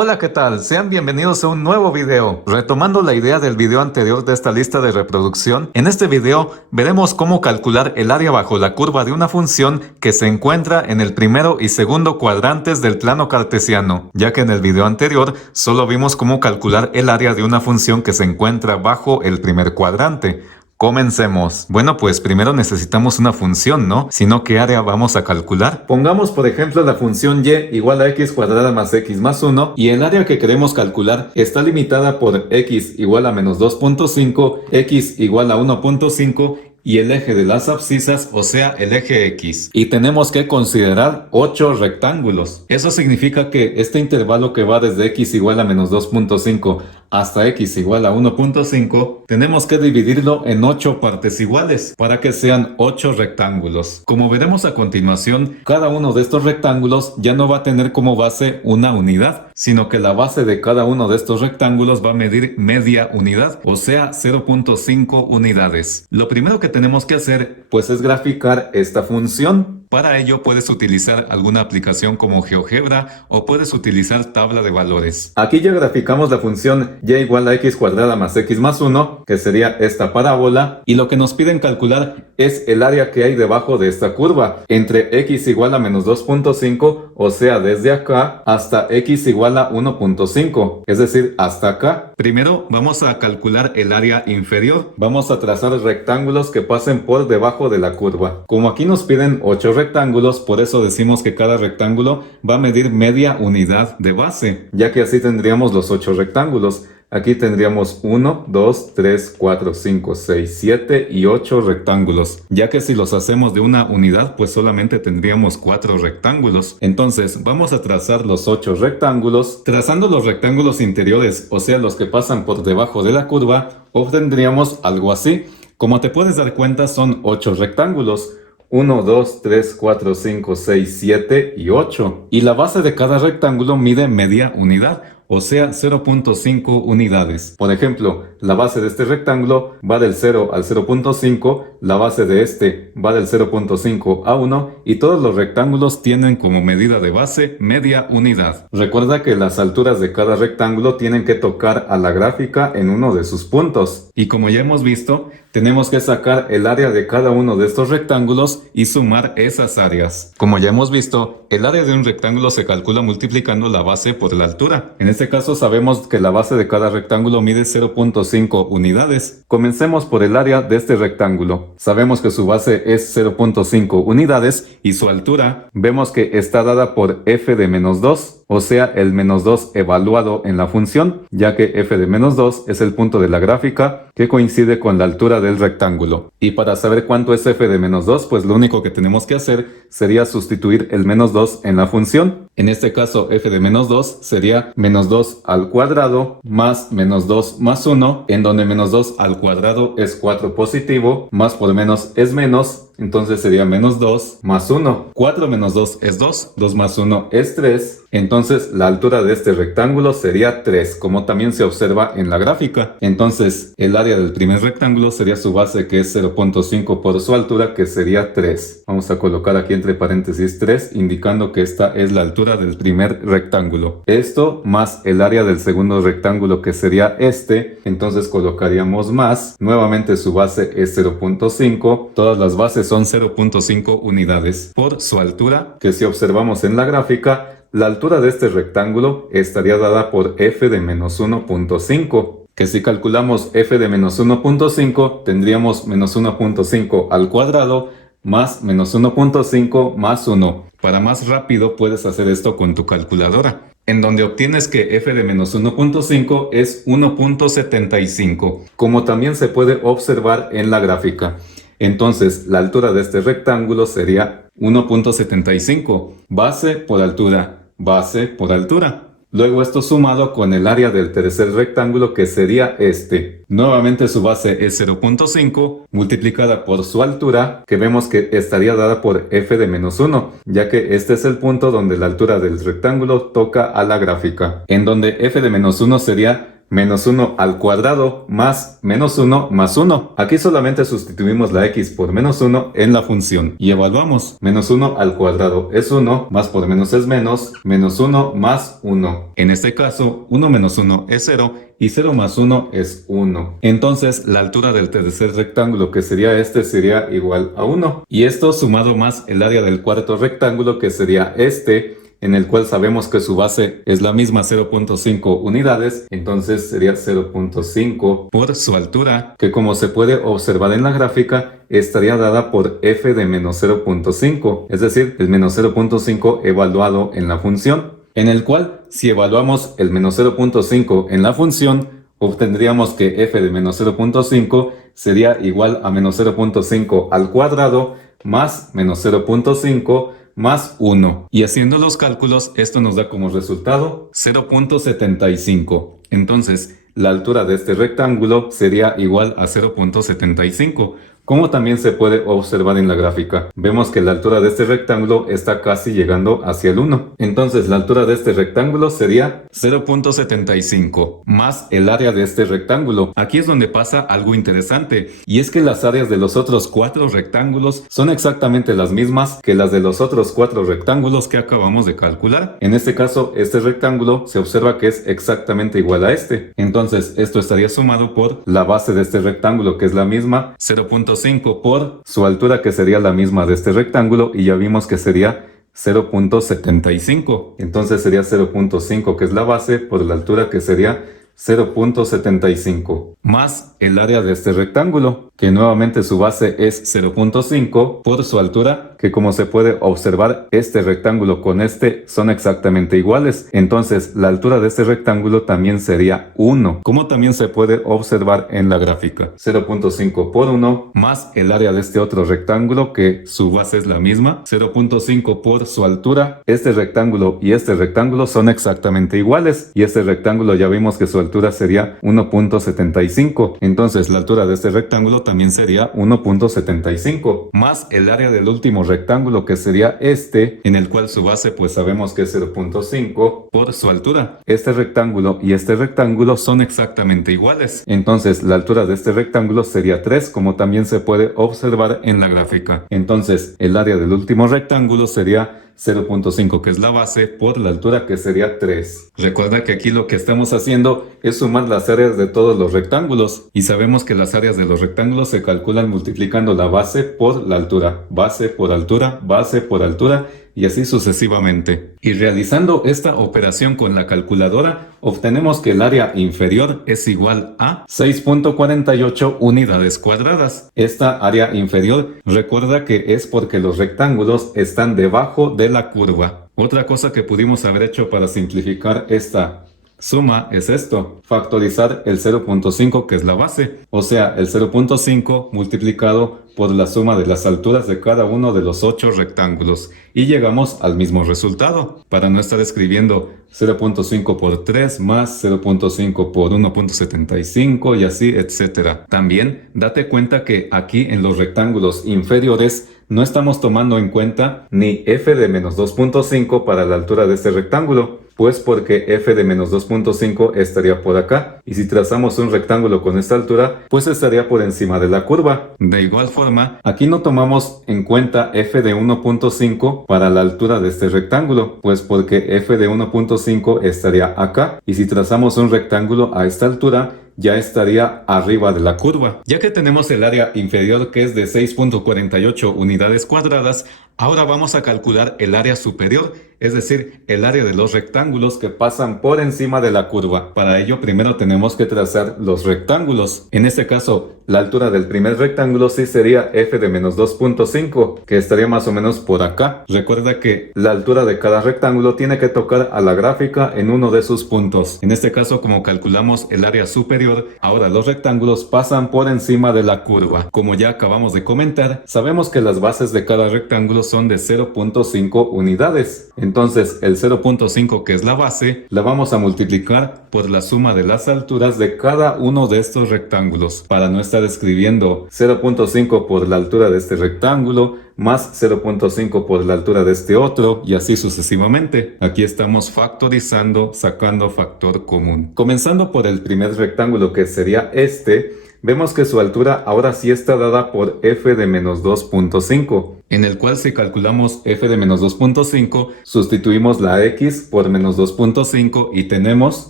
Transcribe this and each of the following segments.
Hola, ¿qué tal? Sean bienvenidos a un nuevo video. Retomando la idea del video anterior de esta lista de reproducción, en este video veremos cómo calcular el área bajo la curva de una función que se encuentra en el primero y segundo cuadrantes del plano cartesiano, ya que en el video anterior solo vimos cómo calcular el área de una función que se encuentra bajo el primer cuadrante. Comencemos. Bueno, pues primero necesitamos una función, ¿no? Si no, ¿qué área vamos a calcular? Pongamos, por ejemplo, la función y igual a x cuadrada más x más 1 y el área que queremos calcular está limitada por x igual a menos 2.5, x igual a 1.5 y el eje de las abscisas, o sea, el eje X. Y tenemos que considerar 8 rectángulos. Eso significa que este intervalo que va desde x igual a menos 2.5 hasta x igual a 1.5, tenemos que dividirlo en 8 partes iguales para que sean 8 rectángulos. Como veremos a continuación, cada uno de estos rectángulos ya no va a tener como base una unidad, sino que la base de cada uno de estos rectángulos va a medir media unidad, o sea, 0.5 unidades. Lo primero que tenemos que hacer, pues, es graficar esta función. Para ello puedes utilizar alguna aplicación como GeoGebra o puedes utilizar tabla de valores. Aquí ya graficamos la función y igual a x cuadrada más x más 1, que sería esta parábola, y lo que nos piden calcular es el área que hay debajo de esta curva, entre x igual a menos 2.5, o sea, desde acá hasta x igual a 1.5, es decir, hasta acá. Primero vamos a calcular el área inferior. Vamos a trazar rectángulos que pasen por debajo de la curva. Como aquí nos piden 8 rectángulos, por eso decimos que cada rectángulo va a medir media unidad de base, ya que así tendríamos los 8 rectángulos. Aquí tendríamos 1, 2, 3, 4, 5, 6, 7 y 8 rectángulos, ya que si los hacemos de una unidad, pues solamente tendríamos 4 rectángulos. Entonces, vamos a trazar los 8 rectángulos. Trazando los rectángulos interiores, o sea, los que pasan por debajo de la curva, obtendríamos algo así. Como te puedes dar cuenta, son 8 rectángulos. 1, 2, 3, 4, 5, 6, 7 y 8. Y la base de cada rectángulo mide media unidad, o sea, 0.5 unidades. Por ejemplo, la base de este rectángulo va del 0 al 0.5, la base de este va del 0.5 a 1 y todos los rectángulos tienen como medida de base media unidad. Recuerda que las alturas de cada rectángulo tienen que tocar a la gráfica en uno de sus puntos. Y como ya hemos visto, tenemos que sacar el área de cada uno de estos rectángulos y sumar esas áreas. Como ya hemos visto, el área de un rectángulo se calcula multiplicando la base por la altura. En este caso sabemos que la base de cada rectángulo mide 0.5 unidades. Comencemos por el área de este rectángulo. Sabemos que su base es 0.5 unidades y su altura vemos que está dada por f de menos 2, o sea, el menos 2 evaluado en la función, ya que f de menos 2 es el punto de la gráfica que coincide con la altura del rectángulo. Y para saber cuánto es f de menos 2, pues lo único que tenemos que hacer sería sustituir el menos 2 en la función. En este caso, f de menos 2 sería menos 2 al cuadrado más menos 2 más 1, en donde menos 2 al cuadrado es 4 positivo, más por menos es menos, entonces sería menos 2 más 1. 4 menos 2 es 2, 2 más 1 es 3, entonces la altura de este rectángulo sería 3, como también se observa en la gráfica. Entonces el área del primer rectángulo sería su base, que es 0.5 por su altura, que sería 3. Vamos a colocar aquí entre paréntesis 3, indicando que esta es la altura del primer rectángulo. Esto más el área del segundo rectángulo, que sería este, entonces colocaríamos más. Nuevamente su base es 0.5, todas las bases son 0.5 unidades por su altura, que si observamos en la gráfica, la altura de este rectángulo estaría dada por f de menos 1.5, que si calculamos f de menos 1.5, tendríamos menos 1.5 al cuadrado más menos 1.5 más 1. Para más rápido puedes hacer esto con tu calculadora, en donde obtienes que f de menos 1.5 es 1.75, como también se puede observar en la gráfica. Entonces, la altura de este rectángulo sería 1.75, base por altura, base por altura. Luego esto sumado con el área del tercer rectángulo, que sería este. Nuevamente su base es 0.5 multiplicada por su altura, que vemos que estaría dada por f de menos 1, ya que este es el punto donde la altura del rectángulo toca a la gráfica, en donde f de menos 1 sería menos 1 al cuadrado más menos 1 más 1. Aquí solamente sustituimos la x por menos 1 en la función y evaluamos. Menos 1 al cuadrado es 1, más por menos es menos 1 más 1. En este caso, 1 menos 1 es 0 y 0 más 1 es 1. Entonces, la altura del tercer rectángulo, que sería este, sería igual a 1. Y esto sumado más el área del cuarto rectángulo, que sería este, en el cual sabemos que su base es la misma 0.5 unidades, entonces sería 0.5 por su altura, que como se puede observar en la gráfica, estaría dada por f de menos 0.5, es decir, el menos 0.5 evaluado en la función, en el cual, si evaluamos el menos 0.5 en la función, obtendríamos que f de menos 0.5 sería igual a menos 0.5 al cuadrado más menos 0.5 más 1. Y haciendo los cálculos, esto nos da como resultado 0.75. Entonces, la altura de este rectángulo sería igual a 0.75. Como también se puede observar en la gráfica, vemos que la altura de este rectángulo está casi llegando hacia el 1. Entonces la altura de este rectángulo sería 0.75 más el área de este rectángulo. Aquí es donde pasa algo interesante, y es que las áreas de los otros 4 rectángulos son exactamente las mismas que las de los otros 4 rectángulos que acabamos de calcular. En este caso, este rectángulo se observa que es exactamente igual a este. Entonces esto estaría sumado por la base de este rectángulo, que es la misma, 0.5 por su altura, que sería la misma de este rectángulo, y ya vimos que sería 0.75. Entonces sería 0.5, que es la base, por la altura, que sería 0.75 más el área de este rectángulo, que nuevamente su base es 0.5 por su altura, que como se puede observar, este rectángulo con este son exactamente iguales. Entonces la altura de este rectángulo también sería 1, como también se puede observar en la gráfica. 0.5 por 1 más el área de este otro rectángulo, que su base es la misma, 0.5 por su altura. Este rectángulo y este rectángulo son exactamente iguales, y este rectángulo ya vimos que su altura sería 1.75. Entonces la altura de este rectángulo también sería 1.75 más el área del último rectángulo, que sería este, en el cual su base pues sabemos que es 0.5 por su altura. Este rectángulo y este rectángulo son exactamente iguales. Entonces la altura de este rectángulo sería 3, como también se puede observar en la gráfica. Entonces el área del último rectángulo sería 0.5, que es la base, por la altura, que sería 3. Recuerda que aquí lo que estamos haciendo es sumar las áreas de todos los rectángulos, y sabemos que las áreas de los rectángulos se calculan multiplicando la base por la altura, base por altura, base por altura, y así sucesivamente. Y realizando esta operación con la calculadora, obtenemos que el área inferior es igual a 6.48 unidades cuadradas. Esta área inferior, recuerda que es porque los rectángulos están debajo de la curva. Otra cosa que pudimos haber hecho para simplificar esta suma es esto: factorizar el 0.5, que es la base, o sea, el 0.5 multiplicado por la suma de las alturas de cada uno de los 8 rectángulos, y llegamos al mismo resultado, para no estar escribiendo 0.5 por 3 más 0.5 por 1.75 y así, etcétera. También date cuenta que aquí en los rectángulos inferiores no estamos tomando en cuenta ni f de menos 2.5 para la altura de este rectángulo, pues porque f de menos 2.5 estaría por acá, y si trazamos un rectángulo con esta altura, pues estaría por encima de la curva. De igual forma, aquí no tomamos en cuenta f de 1.5 para la altura de este rectángulo, pues porque f de 1.5 estaría acá, y si trazamos un rectángulo a esta altura, ya estaría arriba de la curva. Ya que tenemos el área inferior, que es de 6.48 unidades cuadradas, ahora vamos a calcular el área superior, es decir, el área de los rectángulos que pasan por encima de la curva. Para ello, primero tenemos que trazar los rectángulos. En este caso, la altura del primer rectángulo sí sería f de menos 2.5, que estaría más o menos por acá. Recuerda que la altura de cada rectángulo tiene que tocar a la gráfica en uno de sus puntos. En este caso, como calculamos el área superior, ahora los rectángulos pasan por encima de la curva. Como ya acabamos de comentar, sabemos que las bases de cada rectángulo son de 0.5 unidades. Entonces el 0.5, que es la base, la vamos a multiplicar por la suma de las alturas de cada uno de estos rectángulos, para no estar escribiendo 0.5 por la altura de este rectángulo más 0.5 por la altura de este otro, y así sucesivamente. Aquí estamos factorizando, sacando factor común. Comenzando por el primer rectángulo, que sería este, vemos que su altura ahora sí está dada por f de menos 2.5, en el cual si calculamos f de menos 2.5, sustituimos la x por menos 2.5 y tenemos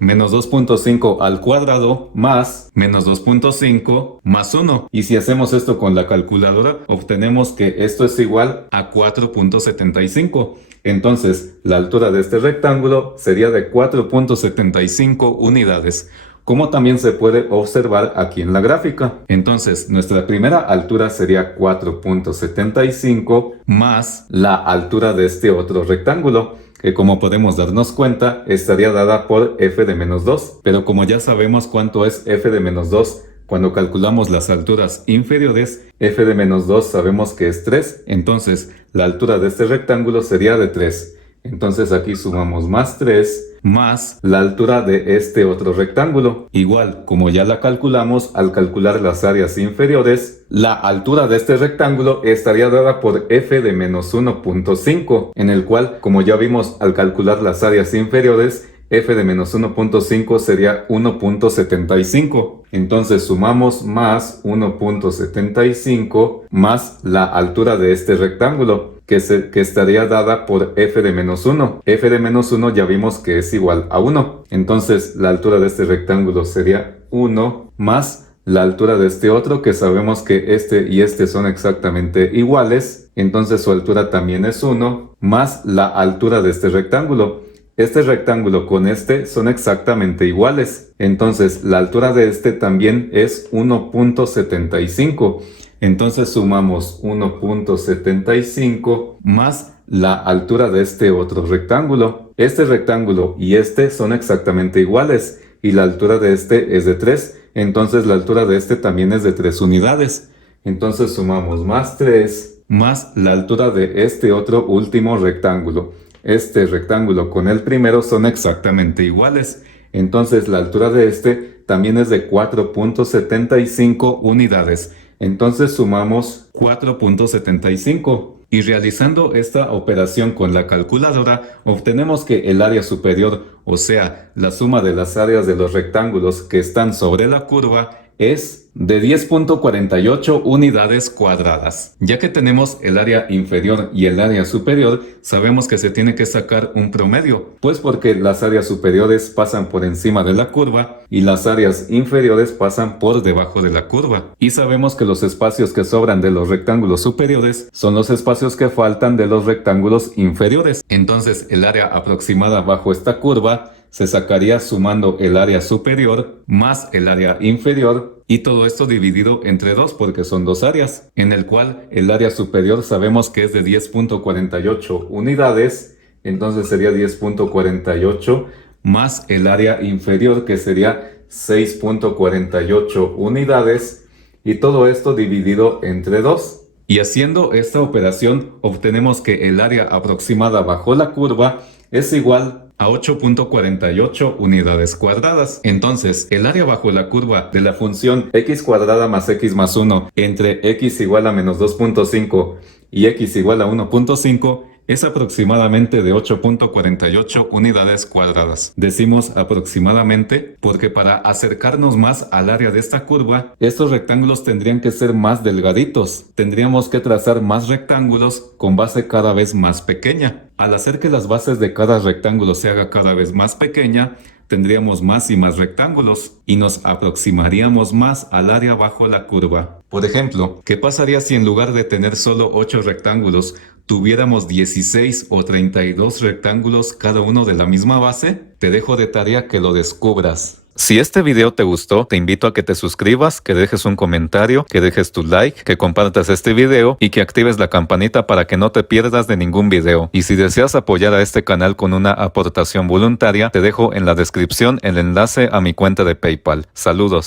menos 2.5 al cuadrado más menos 2.5 más 1. Y si hacemos esto con la calculadora, obtenemos que esto es igual a 4.75. Entonces, la altura de este rectángulo sería de 4.75 unidades, como también se puede observar aquí en la gráfica. Entonces, nuestra primera altura sería 4.75 más la altura de este otro rectángulo, que como podemos darnos cuenta, estaría dada por f de menos 2. Pero como ya sabemos cuánto es f de menos 2, cuando calculamos las alturas inferiores, f de menos 2 sabemos que es 3, entonces la altura de este rectángulo sería de 3. Entonces aquí sumamos más 3 más la altura de este otro rectángulo. Igual, como ya la calculamos, al calcular las áreas inferiores, la altura de este rectángulo estaría dada por f de menos 1.5, en el cual, como ya vimos al calcular las áreas inferiores, f de menos 1.5 sería 1.75. Entonces sumamos más 1.75 más la altura de este rectángulo, que estaría dada por f de menos 1. f de menos 1 ya vimos que es igual a 1. Entonces la altura de este rectángulo sería 1 más la altura de este otro, que sabemos que este y este son exactamente iguales. Entonces su altura también es 1 más la altura de este rectángulo. Este rectángulo con este son exactamente iguales. Entonces la altura de este también es 1.75. Entonces sumamos 1.75 más la altura de este otro rectángulo. Este rectángulo y este son exactamente iguales y la altura de este es de 3. Entonces la altura de este también es de 3 unidades. Entonces sumamos más 3 más la altura de este otro último rectángulo. Este rectángulo con el primero son exactamente iguales. Entonces la altura de este también es de 4.75 unidades. Entonces sumamos 4.75. Y realizando esta operación con la calculadora, obtenemos que el área superior, o sea, la suma de las áreas de los rectángulos que están sobre la curva, es de 10.48 unidades cuadradas. Ya que tenemos el área inferior y el área superior, sabemos que se tiene que sacar un promedio, pues porque las áreas superiores pasan por encima de la curva y las áreas inferiores pasan por debajo de la curva. Y sabemos que los espacios que sobran de los rectángulos superiores son los espacios que faltan de los rectángulos inferiores. Entonces el área aproximada bajo esta curva se sacaría sumando el área superior más el área inferior, y todo esto dividido entre 2 porque son 2 áreas, en el cual el área superior sabemos que es de 10.48 unidades, entonces sería 10.48 más el área inferior, que sería 6.48 unidades, y todo esto dividido entre 2. Y haciendo esta operación obtenemos que el área aproximada bajo la curva es igual a 8.48 unidades cuadradas. Entonces, el área bajo la curva de la función x cuadrada más x más 1 entre x igual a menos 2.5 y x igual a 1.5 es aproximadamente de 8.48 unidades cuadradas. Decimos aproximadamente porque para acercarnos más al área de esta curva, estos rectángulos tendrían que ser más delgaditos. Tendríamos que trazar más rectángulos con base cada vez más pequeña. Al hacer que las bases de cada rectángulo se haga cada vez más pequeña, tendríamos más y más rectángulos y nos aproximaríamos más al área bajo la curva. Por ejemplo, ¿qué pasaría si en lugar de tener solo 8 rectángulos, tuviéramos 16 o 32 rectángulos, cada uno de la misma base? Te dejo de tarea que lo descubras. Si este video te gustó, te invito a que te suscribas, que dejes un comentario, que dejes tu like, que compartas este video y que actives la campanita para que no te pierdas de ningún video. Y si deseas apoyar a este canal con una aportación voluntaria, te dejo en la descripción el enlace a mi cuenta de PayPal. Saludos.